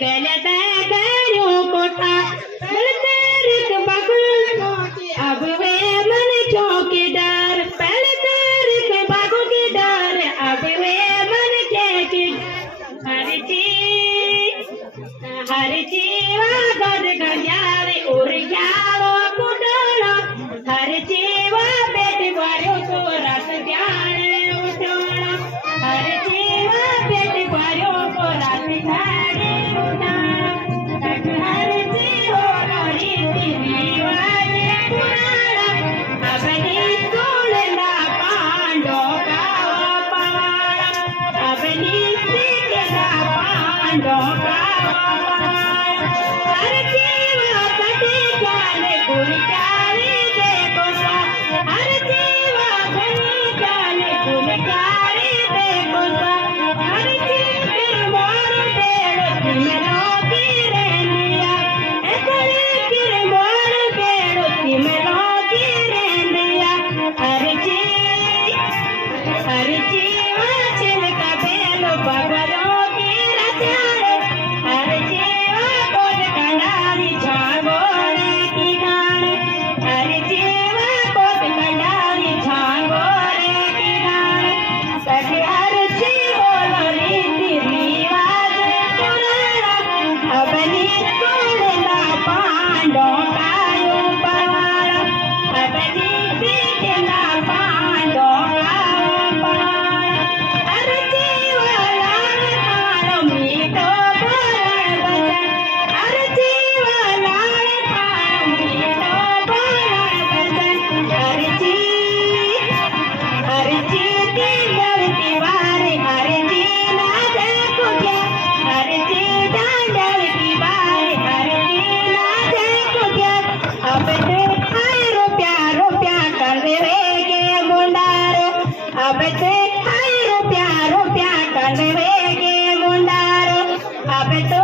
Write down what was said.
कहता करूं कोठा तेरे बगल अब वे मन चौकीदार पहले तेरे बागों के डर अब वे मन के हर जीवा गद गजारे उड़ जाओ कुडोला हर जीवा पेट भरो तो रस जाने उठोला हर जीवा पेट भरो तो रस जाने उठाला हर जीवो री दीवाने पुराना अपनी तोड़ना पांडो का पावाड़ा अपनी सीखना पांडो का हर जीवा कटे जाने गुलकारी देखो सा हर जीवा कटे जाने गुलकारी देखो सा हर जीव मोर पेड़ तिमरो की रेंदिया ऐसे किर मोर पेड़ तिमरो की रेंदिया हर जीवा छिलका बेलो बगरो की रचारे हर जीवा कोट कंडारी झांगोरे की गाने हर जीवा कोट कंडारी झांगोरे की गाने सखी हर जीवो रीति रिवाज पुराना अपनी तोड़ना पांडो कायो पवाड़ा अपनी सीखना पांडो कायो पवाड़ा हर जीवा लाल खानो मीठो बोलन बचन हर जीवा लाल खानो मीठो बोलन बचन हर जी गलती वारे हर जी ना देखो क्या हर जी डांडल की बारे हर जी ना देखो क्या अब ते रुपया कर देवे के मुंडारो अब ते रुपया कर देवे के मुंडारो अब तो